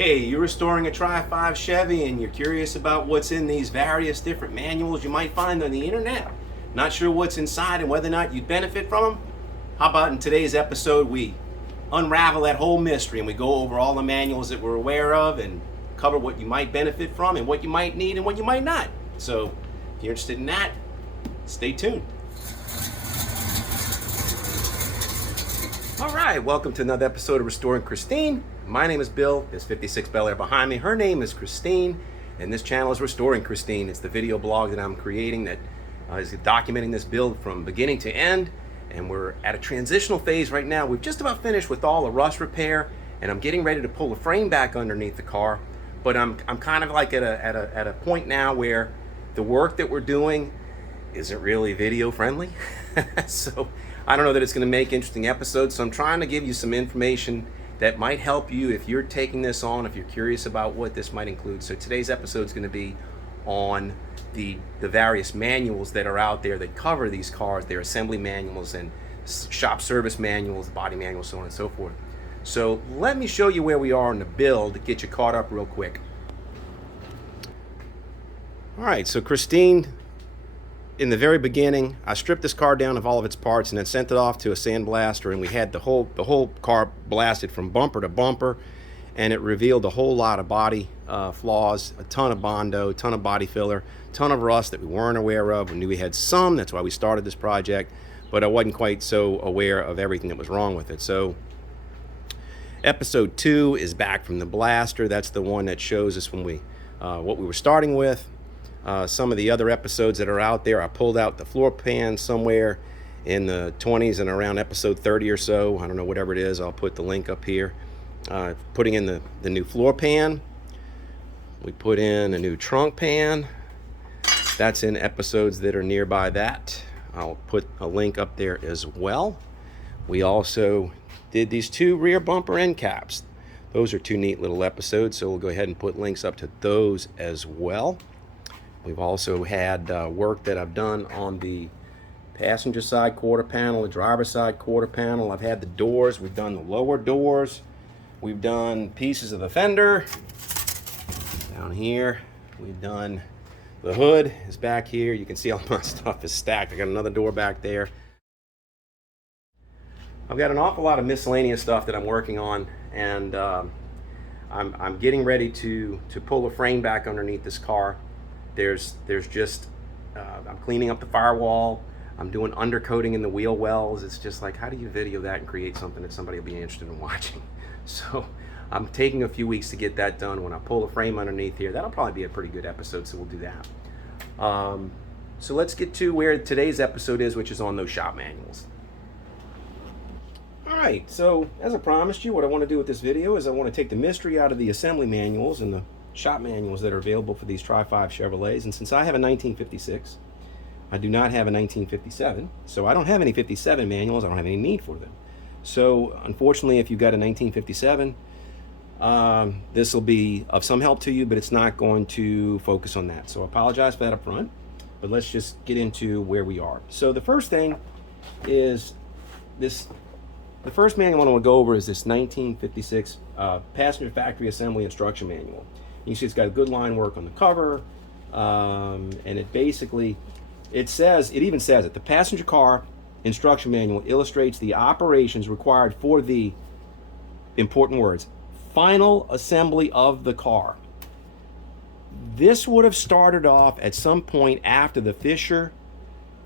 Hey, you're restoring a Tri-5 Chevy and you're curious about what's in these various different manuals you might find on the internet. Not sure what's inside and whether or not you'd benefit from them? How about in today's episode we unravel that whole mystery and we go over all the manuals that we're aware of and cover what you might benefit from and what you might need and what you might not. So if you're interested in that, stay tuned. All right, welcome to another episode of Restoring Christine. My name is Bill. There's 56 Bel Air behind me. Her name is Christine, and this channel is Restoring Christine. It's the video blog that I'm creating that is documenting this build from beginning to end, and we're at a transitional phase right now. We've just about finished with all the rust repair, and I'm getting ready to pull the frame back underneath the car, but I'm kind of like at a point now where the work that we're doing isn't really video friendly. So I don't know that it's going to make interesting episodes, so I'm trying to give you some information that might help you if you're taking this on, if you're curious about what this might include. So today's episode is going to be on the various manuals that are out there that cover these cars, their assembly manuals and shop service manuals, body manuals, so on and so forth. So let me show you where we are in the build to get you caught up real quick. All right, so Christine, in the very beginning, I stripped this car down of all of its parts and then sent it off to a sandblaster, and we had the whole car blasted from bumper to bumper, and it revealed a whole lot of body flaws, a ton of Bondo, a ton of body filler, a ton of rust that we weren't aware of. We knew we had some, that's why we started this project, but I wasn't quite so aware of everything that was wrong with it. So episode 2 is back from the blaster. That's the one that shows us when we what we were starting with. Some of the other episodes that are out there, I pulled out the floor pan somewhere in the 20s and around episode 30 or so. I don't know, whatever it is, I'll put the link up here. Putting in the new floor pan. We put in a new trunk pan. That's in episodes that are nearby that. I'll put a link up there as well. We also did these 2 rear bumper end caps. Those are 2 neat little episodes, so we'll go ahead and put links up to those as well. We've also had work that I've done on the passenger side quarter panel, the driver side quarter panel. I've had the doors. We've done the lower doors. We've done pieces of the fender down here. We've done the hood is back here. You can see all my stuff is stacked. I got another door back there. I've got an awful lot of miscellaneous stuff that I'm working on, and I'm getting ready to pull the frame back underneath this car. There's just, I'm cleaning up the firewall. I'm doing undercoating in the wheel wells. It's just like, how do you video that and create something that somebody will be interested in watching? So I'm taking a few weeks to get that done. When I pull the frame underneath here, that'll probably be a pretty good episode, so we'll do that. So let's get to where today's episode is, which is on those shop manuals. All right, so as I promised you, what I want to do with this video is I want to take the mystery out of the assembly manuals and the shop manuals that are available for these Tri-5 Chevrolets. And since I have a 1956, I do not have a 1957, so I don't have any 57 manuals. I don't have any need for them. So unfortunately, if you've got a 1957, this will be of some help to you, but it's not going to focus on that. So I apologize for that up front, but let's just get into where we are. So the first thing is this. The first manual I want to go over is this 1956 Passenger Factory Assembly Instruction Manual. You see it's got good line work on the cover, and it basically, it even says it, the passenger car instruction manual illustrates the operations required for the, important words, final assembly of the car. This would have started off at some point after the Fisher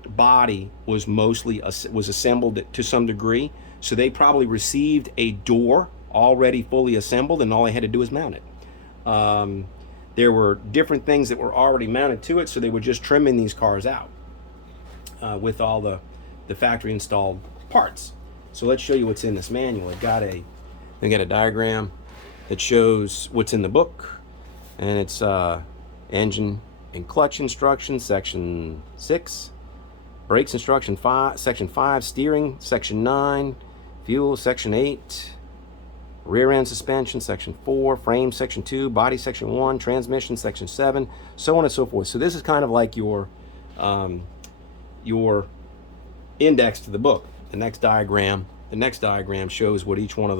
body was assembled to some degree, so they probably received a door already fully assembled and all they had to do was mount it. There were different things that were already mounted to it, so they were just trimming these cars out with all the factory installed parts. So let's show you what's in this manual. I've got a diagram that shows what's in the book, and it's engine and clutch instructions, section 6, brakes instruction 5, section 5, steering, section 9, fuel, section 8, rear end suspension, section 4, frame, section 2, body, section 1, transmission, section 7, so on and so forth. So this is kind of like your index to the book. The next diagram shows what each one of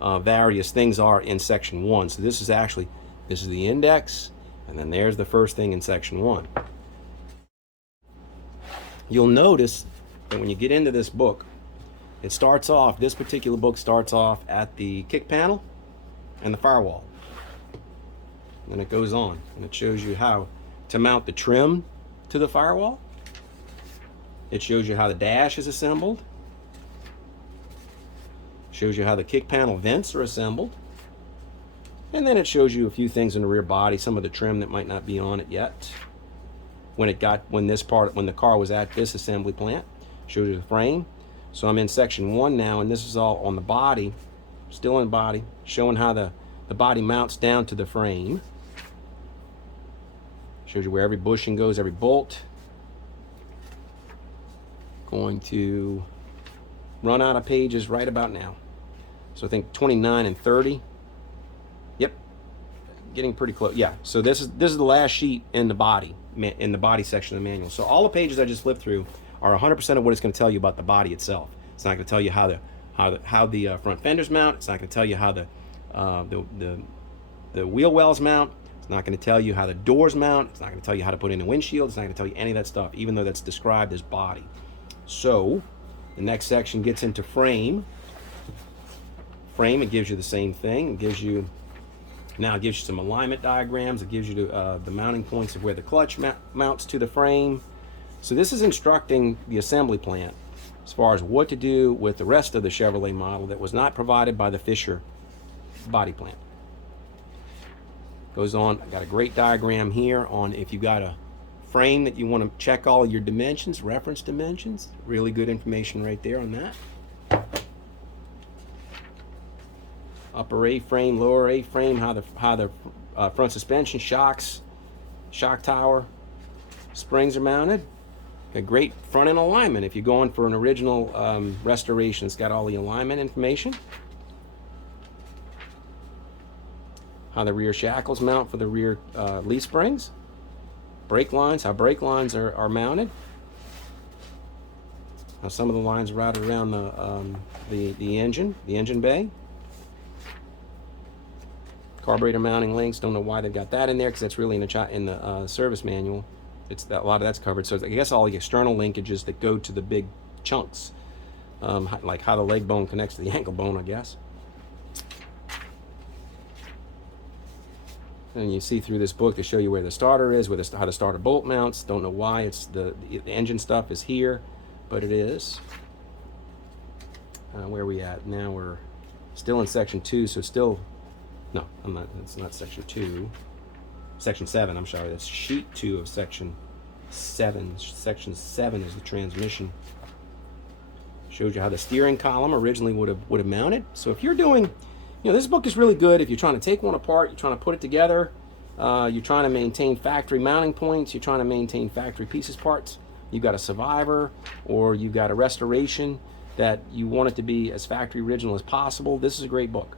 various things are in section 1. So this is the index, and then there's the first thing in section 1. You'll notice that when you get into this book, this particular book starts off at the kick panel and the firewall. And it goes on, and it shows you how to mount the trim to the firewall. It shows you how the dash is assembled. Shows you how the kick panel vents are assembled. And then it shows you a few things in the rear body, some of the trim that might not be on it yet. When the car was at this assembly plant, shows you the frame. So I'm in section 1 now, and this is all on the body, still in the body, showing how the body mounts down to the frame. Shows you where every bushing goes, every bolt. Going to run out of pages right about now. So I think 29 and 30. Yep, getting pretty close. Yeah, so this is the last sheet in the body section of the manual. So all the pages I just flipped through are 100% of what it's going to tell you about the body itself. It's not going to tell you how the front fenders mount. It's not going to tell you how the wheel wells mount. It's not going to tell you how the doors mount. It's not going to tell you how to put in the windshield. It's not going to tell you any of that stuff, even though that's described as body. So the next section gets into frame. Frame, it gives you the same thing. It gives you some alignment diagrams. It gives you the mounting points of where the clutch mounts to the frame. So this is instructing the assembly plant as far as what to do with the rest of the Chevrolet model that was not provided by the Fisher body plant. Goes on, I got a great diagram here on if you got a frame that you want to check all your dimensions, reference dimensions. Really good information right there on that. Upper A-frame, lower A-frame, how the front suspension shocks, shock tower, springs are mounted. A great front end alignment if you're going for an original restoration. It's got all the alignment information. How the rear shackles mount for the rear leaf springs. Brake lines, how brake lines are mounted. How some of the lines routed around the engine bay. Carburetor mounting links, don't know why they've got that in there because that's really in the service manual. A lot of that's covered. So I guess all the external linkages that go to the big chunks, like how the leg bone connects to the ankle bone, I guess. And you see through this book to show you where the starter is, how the starter bolt mounts. Don't know why it's the engine stuff is here, but it is. Where are we at now? We're still in section 2, so still. No, I'm not. It's not section 2. Section 7. I'm sorry. That's sheet 2 of section 7. Section 7 is the transmission. Shows you how the steering column originally would have mounted. So if you're doing, this book is really good if you're trying to take one apart, you're trying to put it together, you're trying to maintain factory mounting points, you're trying to maintain factory pieces parts. You've got a survivor or you've got a restoration that you want it to be as factory original as possible. This is a great book.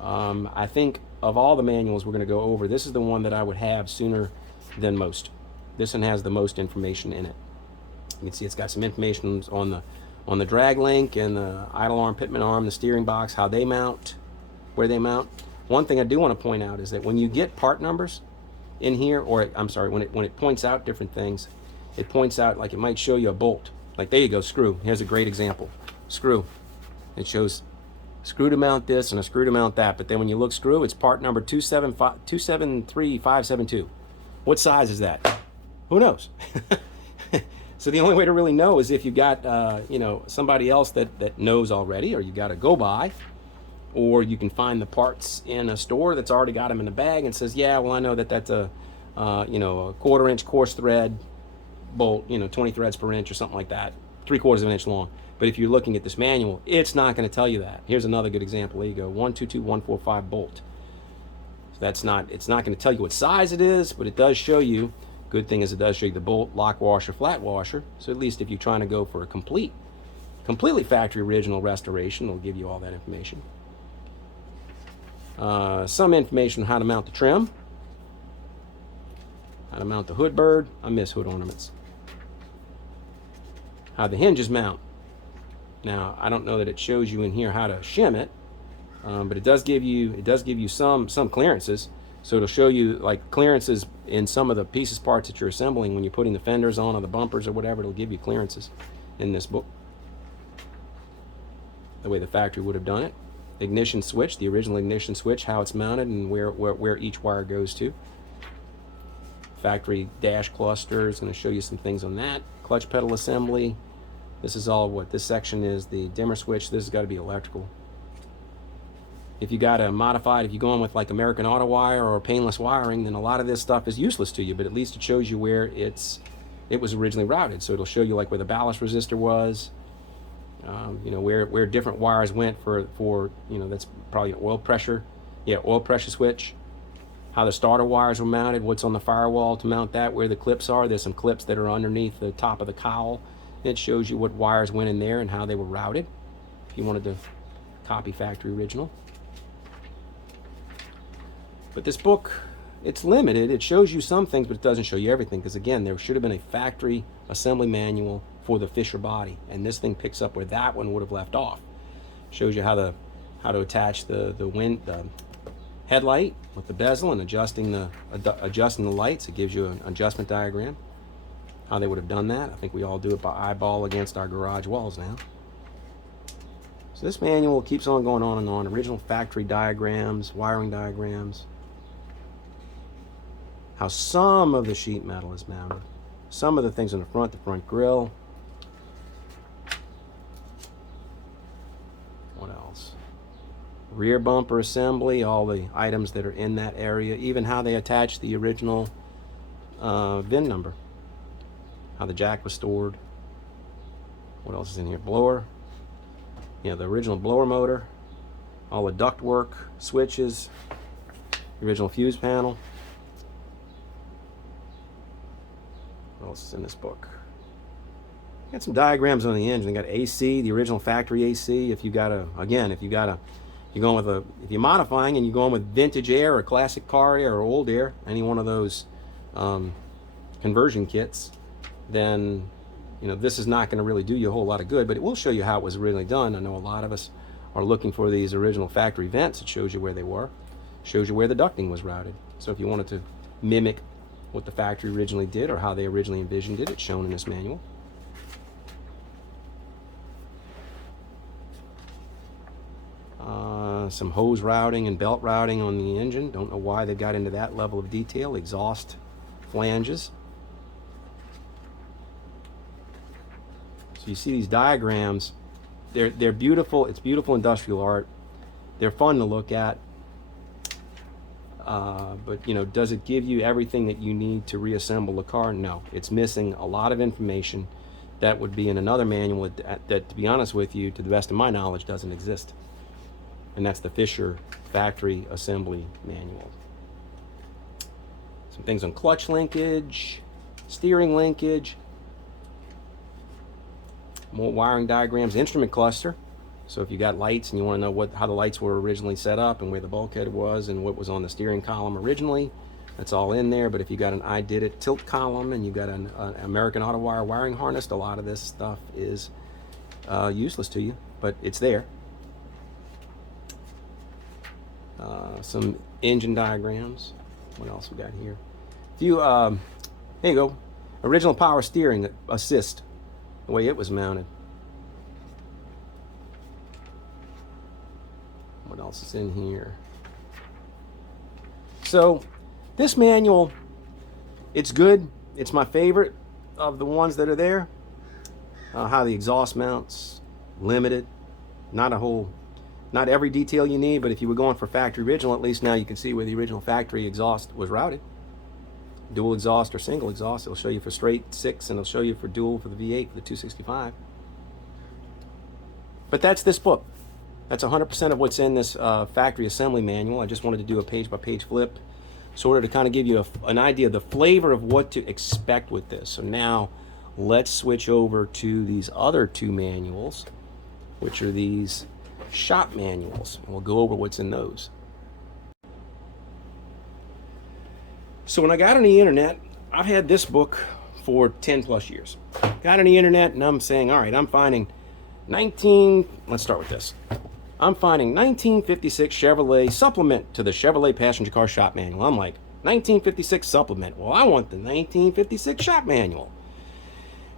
I think of all the manuals we're going to go over, this is the one that I would have sooner than most. This one has the most information in it. You can see it's got some information on the drag link and the idle arm, pitman arm, the steering box, how they mount, where they mount. One thing I do want to point out is that when you get part numbers in here, or I'm sorry, when it points out different things, it points out, like it might show you a bolt. Like there you go, screw. Here's a great example. Screw. It shows screw to mount this and a screw to mount that, but then when you look screw, it's part number 273572. What size is that? Who knows? So the only way to really know is if you got somebody else that knows already, or you got to go by, or you can find the parts in a store that's already got them in the bag and says, yeah, well, I know that's a a 1/4 inch coarse thread bolt, 20 threads per inch or something like that, 3/4 of an inch long. But if you're looking at this manual, it's not going to tell you that. Here's another good example. There you go, 122145 bolt. So it's not going to tell you what size it is, but it does show you. Good thing is it does show you the bolt, lock washer, flat washer. So at least if you're trying to go for a completely factory original restoration, it'll give you all that information. Some information on how to mount the trim, how to mount the hood bird. I miss hood ornaments. How the hinges mount. Now, I don't know that it shows you in here how to shim it, but it does give you some clearances. So it'll show you like clearances in some of the pieces parts that you're assembling when you're putting the fenders on or the bumpers or whatever. It'll give you clearances in this book, the way the factory would have done it. Ignition switch, the original ignition switch, how it's mounted and where each wire goes to. Factory dash cluster is going to show you some things on that. Clutch pedal assembly. This is all what this section is. The dimmer switch. This has got to be electrical. If you got a modified, if you go on with like American Auto Wire or painless wiring, then a lot of this stuff is useless to you. But at least it shows you where it was originally routed. So it'll show you like where the ballast resistor was. You know, where different wires went for you know, that's probably an oil pressure switch, how the starter wires were mounted, what's on the firewall to mount that, where the clips are. There's some clips that are underneath the top of the cowl. It shows you what wires went in there and how they were routed, if you wanted to copy factory original. But this book, it's limited. It shows you some things, but it doesn't show you everything, because again, there should have been a factory assembly manual for the Fisher body, and this thing picks up where that one would have left off. Shows you how to attach the headlight with the bezel and adjusting the lights. It gives you an adjustment diagram, how they would have done that. I think we all do it by eyeball against our garage walls now. So this manual keeps on going on and on. Original factory diagrams, wiring diagrams, how some of the sheet metal is mounted, some of the things in the front grille. What else? Rear bumper assembly, all the items that are in that area, even how they attach the original VIN number, how the jack was stored. What else is in here? Blower. You know, the original blower motor, all the duct work, switches, the original fuse panel. What else is in this book? Got some diagrams on the engine. Got AC, the original factory AC. If you're modifying and you're going with vintage air or classic car air or old air, any one of those conversion kits, then you know this is not going to really do you a whole lot of good, but it will show you how it was originally done. I know a lot of us are looking for these original factory vents. It shows you where they were, shows you where the ducting was routed. So if you wanted to mimic what the factory originally did or how they originally envisioned it, it's shown in this manual. Some hose routing and belt routing on the engine. Don't know why they got into that level of detail. Exhaust flanges. So you see these diagrams. They're beautiful. It's beautiful industrial art. They're fun to look at. But you know, does it give you everything that you need to reassemble a car? No. It's missing a lot of information that would be in another manual that, to be honest with you, to the best of my knowledge, doesn't exist. And that's the Fisher Factory Assembly Manual. Some things on clutch linkage, steering linkage, more wiring diagrams, instrument cluster. So if you got lights and you want to know how the lights were originally set up and where the bulkhead was and what was on the steering column originally, that's all in there. But if you got an I Did It tilt column and you got an American Auto Wire wiring harness, a lot of this stuff is useless to you, but it's there. Some engine diagrams. What else we got here? Here you go. Original power steering assist, the way it was mounted. What else is in here? So this manual, it's good. It's my favorite of the ones that are there. How the exhaust mounts, limited, not every detail you need, but if you were going for factory original, at least now you can see where the original factory exhaust was routed. Dual exhaust or single exhaust. It'll show you for straight 6 and it'll show you for dual for the V8 for the 265. But that's this book. That's 100% of what's in this factory assembly manual. I just wanted to do a page-by-page flip, sort of to kind of give you an idea of the flavor of what to expect with this. So now let's switch over to these other two manuals, which are these shop manuals, and we'll go over what's in those. So when I got on the internet, I've had this book for 10 plus years. Got on the internet and I'm saying, all right, I'm finding let's start with this. I'm finding 1956 Chevrolet supplement to the Chevrolet passenger car shop manual. I'm like, 1956 supplement. Well, I want the 1956 shop manual.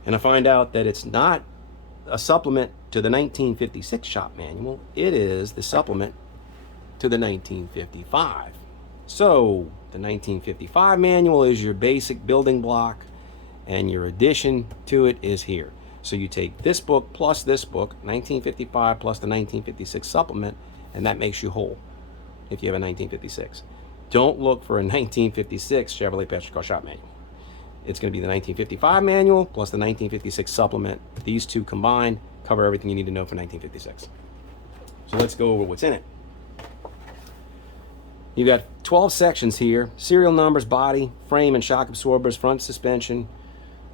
And I find out that it's not a supplement to the 1956 shop manual. It is the supplement to the 1955. So the 1955 manual is your basic building block, and your addition to it is here. So you take this book plus this book, 1955 plus the 1956 supplement, and that makes you whole if you have a 1956. Don't look for a 1956 Chevrolet passenger car shop manual. It's going to be the 1955 manual plus the 1956 supplement. These two combined cover everything you need to know for 1956. So let's go over what's in it. You've got 12 sections here: serial numbers, body, frame and shock absorbers, front suspension,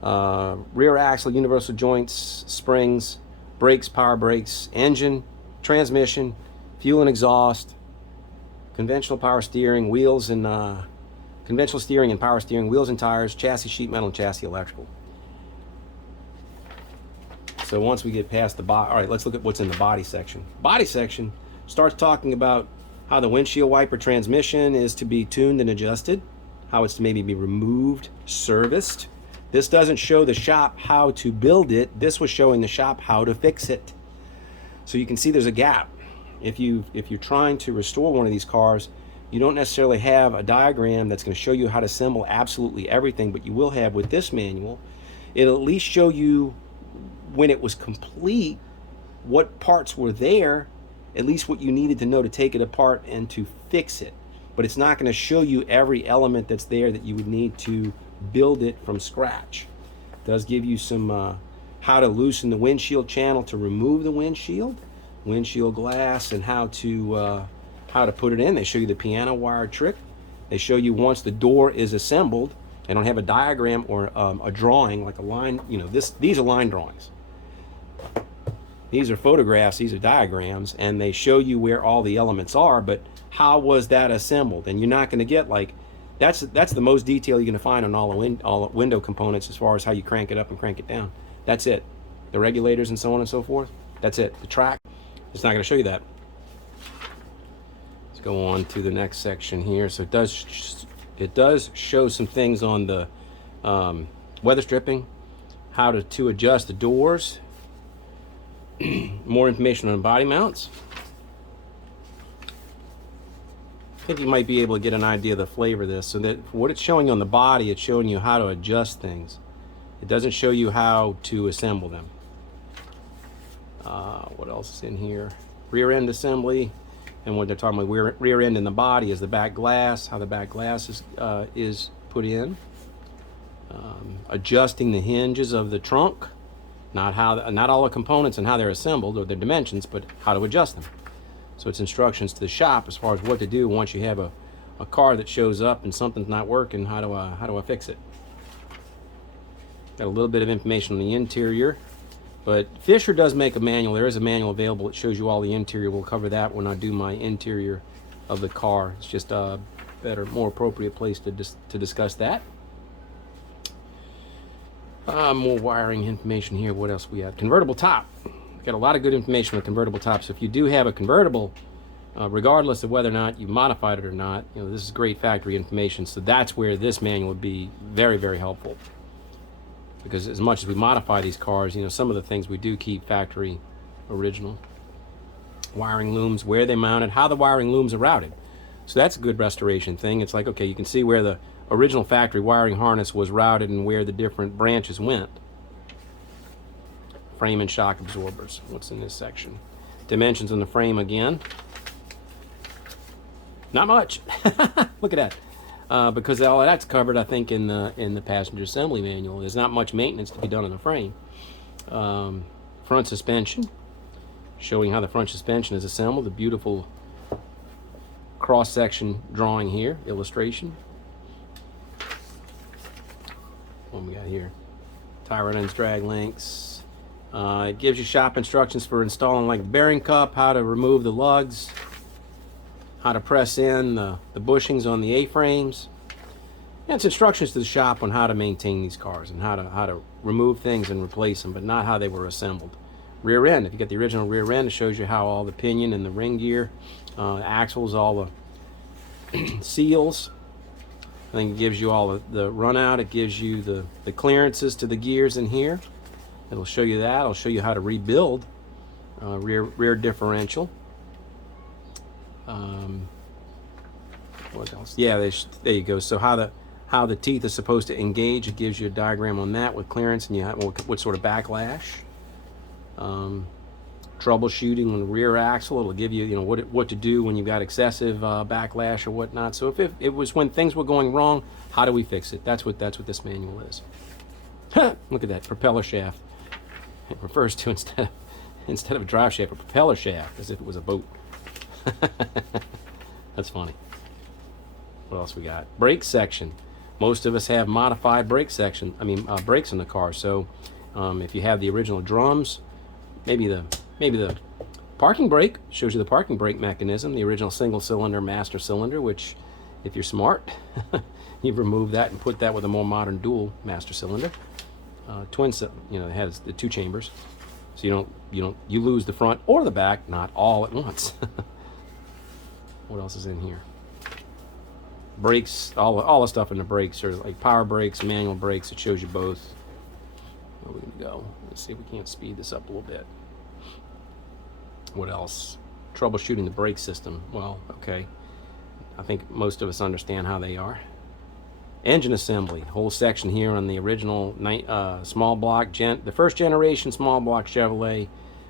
rear axle, universal joints, springs, brakes, power brakes, engine, transmission, fuel and exhaust, conventional power steering, wheels and conventional steering and power steering, wheels and tires, chassis sheet metal, and chassis electrical. So once we get past the body, all right, let's look at what's in the body section. Body section starts talking about how the windshield wiper transmission is to be tuned and adjusted, how it's to maybe be removed, serviced. This doesn't show the shop how to build it. This was showing the shop how to fix it. So you can see there's a gap. If you're trying to restore one of these cars, you don't necessarily have a diagram that's going to show you how to assemble absolutely everything, but you will have with this manual. It'll at least show you when it was complete, what parts were there, at least what you needed to know to take it apart and to fix it. But it's not going to show you every element that's there that you would need to build it from scratch. It does give you some how to loosen the windshield channel to remove the windshield glass, and how to put it in. They show you the piano wire trick. They show you once the door is assembled. They don't have a diagram or a drawing like a line. You know, these are line drawings. These are photographs, these are diagrams, and they show you where all the elements are, but how was that assembled? And you're not going to get like, that's the most detail you're going to find on all the window components as far as how you crank it up and crank it down. That's it. The regulators and so on and so forth, that's it. The track, it's not going to show you that. Let's go on to the next section here. So it does show some things on the weather stripping, how to adjust the doors, more information on body mounts. I think you might be able to get an idea of the flavor of this. So that for what it's showing on the body, it's showing you how to adjust things. It doesn't show you how to assemble them. What else is in here? Rear end assembly, and what they're talking about rear end in the body is the back glass, how the back glass is put in. Adjusting the hinges of the trunk, not all the components and how they're assembled or their dimensions, but how to adjust them. So it's instructions to the shop as far as what to do once you have a car that shows up and something's not working. How do I fix it? Got a little bit of information on the interior, but Fisher does make a manual. There is a manual available that shows you all the interior. We'll cover that when I do my interior of the car. It's just a better, more appropriate place to discuss that. More wiring information here. What else we have? Convertible top. Got a lot of good information on convertible tops. So if you do have a convertible, regardless of whether or not you modified it or not, you know, this is great factory information. So that's where this manual would be very, very helpful. Because as much as we modify these cars, you know, some of the things we do keep factory original. Wiring looms, where they mounted, how the wiring looms are routed. So that's a good restoration thing. It's like, okay, you can see where the original factory wiring harness was routed and where the different branches went. Frame and shock absorbers. What's in this section? Dimensions on the frame again. Not much. Look at that. Because all of that's covered, I think, in the passenger assembly manual. There's not much maintenance to be done on the frame. Front suspension, showing how the front suspension is assembled. A beautiful cross-section drawing here, illustration. What we got here? Tie rod ends, drag links. It gives you shop instructions for installing like a bearing cup, how to remove the lugs, how to press in the bushings on the A-frames. And it's instructions to the shop on how to maintain these cars and how to remove things and replace them, but not how they were assembled. rear end. If you get the original rear end, it shows you how all the pinion and the ring gear, axles, all the seals. I think it gives you all the run out. It gives you the clearances to the gears in here. It'll show you that. It'll show you how to rebuild rear differential. What else? Yeah, there you go. So how the teeth are supposed to engage. It gives you a diagram on that with clearance, and you have what sort of backlash. Troubleshooting on the rear axle. It'll give you what to do when you've got excessive backlash or whatnot. So if it was when things were going wrong, how do we fix it? That's what this manual is. Look at that propeller shaft. It refers to instead of a drive shaft, a propeller shaft, as if it was a boat. That's funny. What else we got? Brake section. Most of us have modified brake section. Brakes in the car. So if you have the original drums, maybe the parking brake shows you the parking brake mechanism, the original single cylinder master cylinder, which if you're smart, you've removed that and put that with a more modern dual master cylinder. It has the 2 chambers, so you lose the front or the back, not all at once. What else is in here? Brakes, all the stuff in the brakes are like power brakes, manual brakes. It shows you both. Where are we gonna go? Let's see if we can't speed this up a little bit. What else? Troubleshooting the brake system. Well, okay. I think most of us understand how they are. Engine assembly. Whole section here on the original small block, the first generation small block Chevrolet.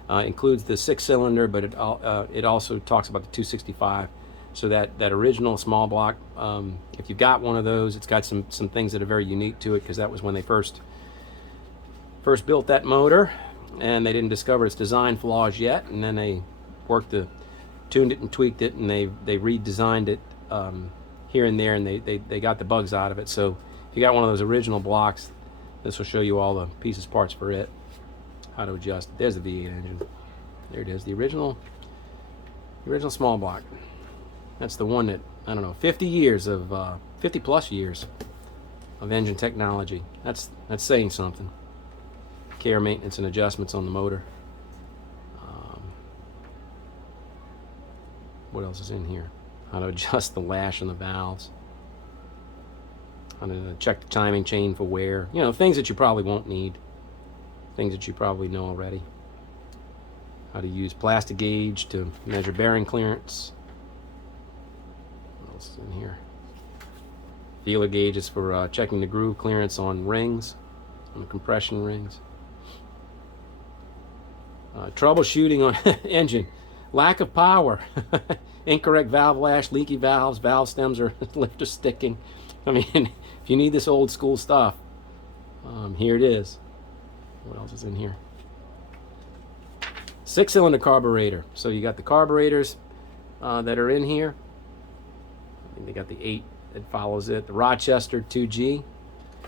Includes the 6-cylinder, but it also talks about the 265. So that original small block, if you've got one of those, it's got some things that are very unique to it, because that was when they first built that motor, and they didn't discover its design flaws yet, and then they tuned it and tweaked it, and they redesigned it here and there, and they got the bugs out of it. So if you got one of those original blocks, this will show you all the pieces, parts for it, how to adjust. There's the V8 engine. There it is, the original small block. That's the one that, I don't know, 50 plus years of engine technology. That's saying something. Care, maintenance, and adjustments on the motor. What else is in here? How to adjust the lash and the valves. How to check the timing chain for wear. Things that you probably won't need. Things that you probably know already. How to use plastic gauge to measure bearing clearance. What else is in here? Feeler gauges for checking the groove clearance on rings, on the compression rings. Troubleshooting on engine. Lack of power. Incorrect valve lash, leaky valves, valve stems or lifter sticking. If you need this old school stuff, here it is. What else is in here? 6-cylinder carburetor. So you got the carburetors that are in here. I think they got the 8 that follows it. The Rochester 2G.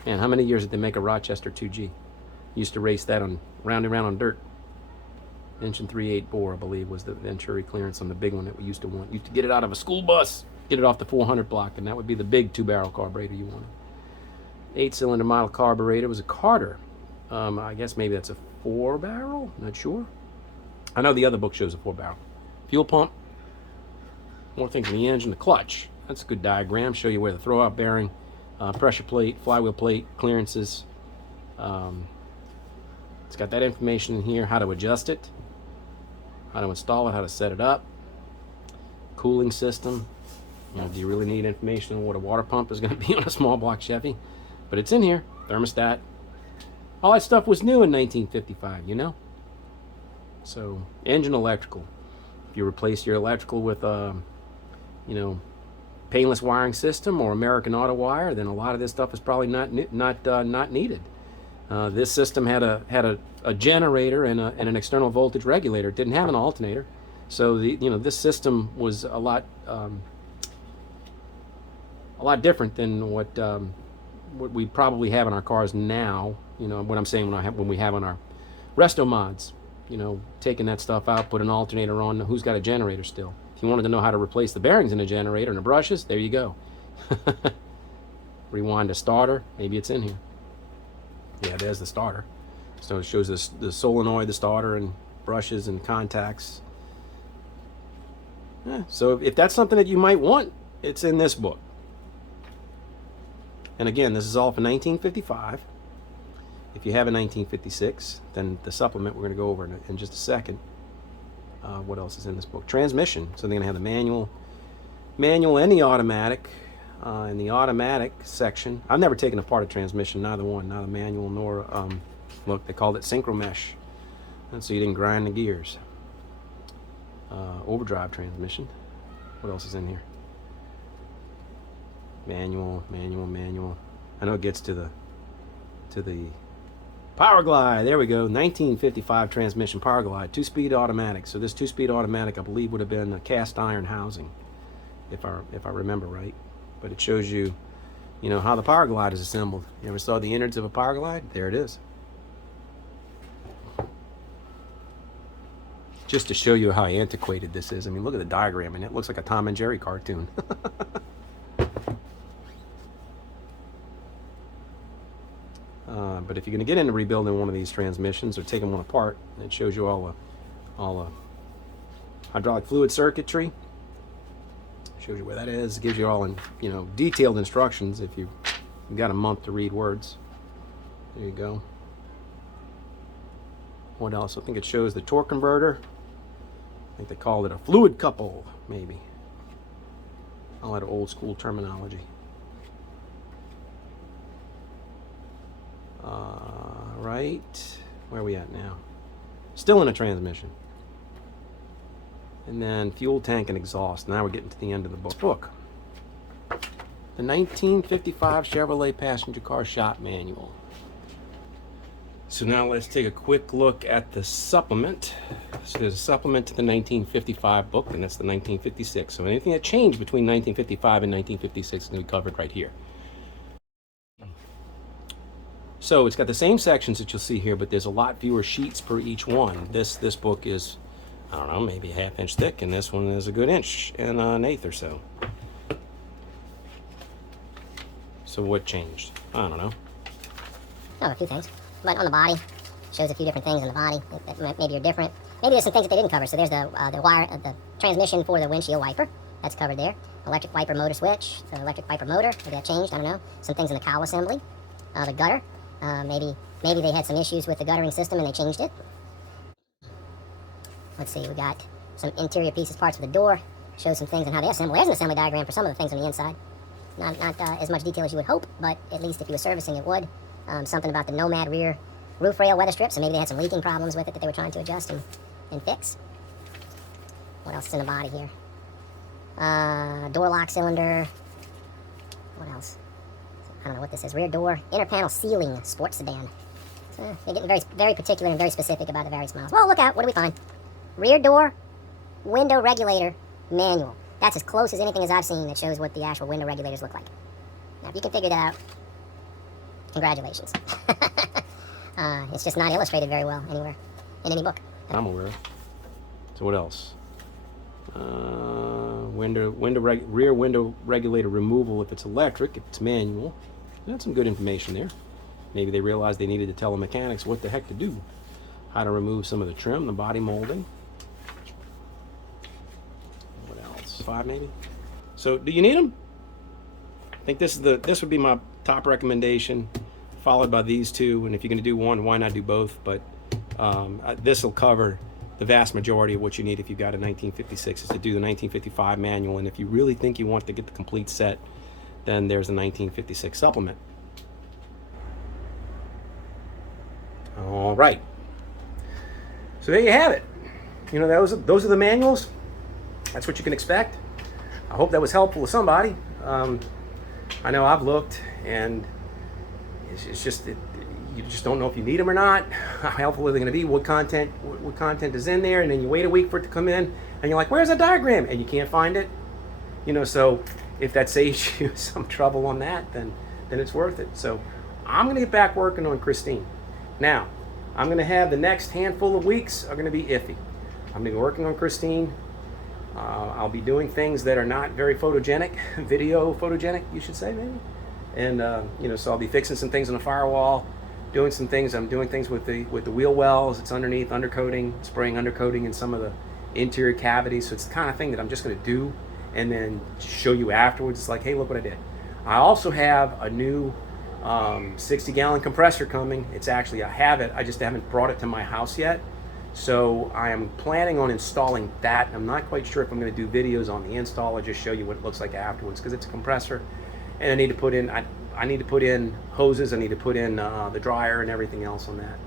Man, how many years did they make a Rochester 2G? Used to race that on round and round on dirt. Engine 3.8 bore, I believe, was the Venturi clearance on the big one that we used to want. Used to get it out of a school bus, get it off the 400 block, and that would be the big 2-barrel carburetor you wanted. 8-cylinder model carburetor was a Carter. I guess maybe that's a 4-barrel. Not sure. I know the other book shows a 4-barrel. Fuel pump. More things in the engine. The clutch. That's a good diagram. Show you where the throwout bearing, pressure plate, flywheel plate, clearances. It's got that information in here. How to adjust it. How to install it. How to set it up. Cooling system. Do you really need information on what a water pump is going to be on a small block Chevy? But it's in here. Thermostat. All that stuff was new in 1955, So, engine electrical. If you replace your electrical with painless wiring system or American Auto Wire, then a lot of this stuff is probably not needed. This system had a generator and an external voltage regulator. It didn't have an alternator, so this system was a lot different than what we probably have in our cars now. What I'm saying when we have on our resto mods. Taking that stuff out, put an alternator on. Who's got a generator still? If you wanted to know how to replace the bearings in a generator and the brushes, there you go. Rewind a starter. Maybe it's in here. Yeah, there's the starter. So it shows the solenoid, the starter, and brushes and contacts. Yeah, so if that's something that you might want, it's in this book. And again, this is all for 1955. If you have a 1956, then the supplement we're going to go over in just a second. What else is in this book? Transmission. So they're going to have the manual and the automatic. In the automatic section, I've never taken apart a transmission, neither one, not a manual nor, look, they called it synchro mesh. And so you didn't grind the gears. Overdrive transmission. What else is in here? Manual. I know it gets to the Power Glide. There we go. 1955 transmission Power Glide, 2-speed automatic. So this 2-speed automatic, I believe, would have been a cast iron housing, if I remember right. But it shows you, how the Power Glide is assembled. You ever saw the innards of a Power Glide? There it is. Just to show you how antiquated this is. I mean, look at the diagram, and it looks like a Tom and Jerry cartoon. But if you're going to get into rebuilding one of these transmissions or taking one apart, it shows you all the hydraulic fluid circuitry. Shows you where that is. It gives you all detailed instructions if you've got a month to read words. There you go. What else? I think it shows the torque converter. I think they called it a fluid couple, maybe. A lot of old school terminology. Right, where are we at now? Still in a transmission. And then fuel tank and exhaust. Now we're getting to the end of the book. The 1955 Chevrolet passenger car shop manual. So now let's take a quick look at the supplement. So there's a supplement to the 1955 book, and that's the 1956. So anything that changed between 1955 and 1956 is going to be covered right here. So it's got the same sections that you'll see here, but there's a lot fewer sheets per each one. This book is, I don't know, maybe a ½ inch thick, and this one is a good inch and an eighth or so. So what changed? I don't know. Oh, a few things. But on the body, shows a few different things on the body that maybe are different. Maybe there's some things that they didn't cover. So there's the transmission for the windshield wiper. That's covered there. Electric wiper motor switch. So electric wiper motor. Maybe that changed. I don't know. Some things in the cowl assembly. The gutter. Maybe they had some issues with the guttering system and they changed it. Let's see. We got some interior pieces, parts of the door. Shows some things on how they assemble. There's an assembly diagram for some of the things on the inside. Not as much detail as you would hope, but at least if you were servicing it would. Something about the Nomad rear roof rail weather strip, so maybe they had some leaking problems with it that they were trying to adjust and fix. What else is in the body here? Door lock cylinder. What else? I don't know what this is. Rear door, inner panel ceiling, sports sedan. They're getting very, very particular and very specific about the various models. Well, look out. What do we find? Rear door, window regulator, manual. That's as close as anything as I've seen that shows what the actual window regulators look like. Now, if you can figure that out, congratulations. It's just not illustrated very well anywhere in any book. I'm aware. So what else? Rear window regulator removal if it's electric, if it's manual. That's some good information there. Maybe they realized they needed to tell the mechanics what the heck to do. How to remove some of the trim, the body molding. What else? 5 maybe? So do you need them? I think this would be my top recommendation, followed by these two. And if you're going to do one, why not do both? But this will cover the vast majority of what you need if you've got a 1956 is to do the 1955 manual. And if you really think you want to get the complete set, then there's a 1956 supplement. All right. So there you have it. You know, those are the manuals. That's what you can expect. I hope that was helpful to somebody. I know I've looked, and it's just you just don't know if you need them or not. How helpful are they going to be? What content is in there? And then you wait a week for it to come in, and you're like, "Where's that diagram?" And you can't find it. You know, so if that saves you some trouble on that, then it's worth it. So I'm going to get back working on Christine. Now, I'm going to have the next handful of weeks are going to be iffy. I'm going to be working on Christine. I'll be doing things that are not very photogenic, video photogenic, you should say, maybe. And, you know, so I'll be fixing some things on the firewall. doing some things. I'm doing things with the wheel wells. It's underneath, undercoating, spraying undercoating in some of the interior cavities. So it's the kind of thing that I'm just going to do and then show you afterwards. It's like, hey, look what I did. I also have a new 60-gallon compressor coming. It's actually, I have it, I just haven't brought it to my house yet. So I am planning on installing that. I'm not quite sure if I'm going to do videos on the install or just show you what it looks like afterwards, because it's a compressor and I need to put in I need to put in hoses, I need to put in the dryer and everything else on that.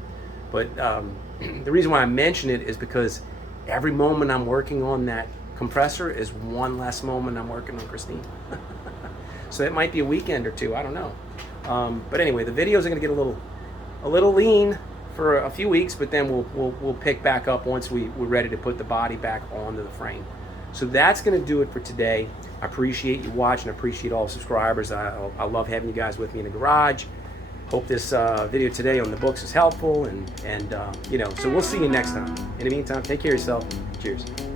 But the reason why I mention it is because every moment I'm working on that compressor is one less moment I'm working on Christine. So it might be a weekend or two, I don't know. But anyway, the videos are going to get a little lean for a few weeks, but then we'll pick back up once we're ready to put the body back onto the frame. So that's going to do it for today. I appreciate you watching. I appreciate all the subscribers. I love having you guys with me in the garage. Hope this video today on the books is helpful, and you know, so we'll see you next time. In the meantime, take care of yourself. Cheers.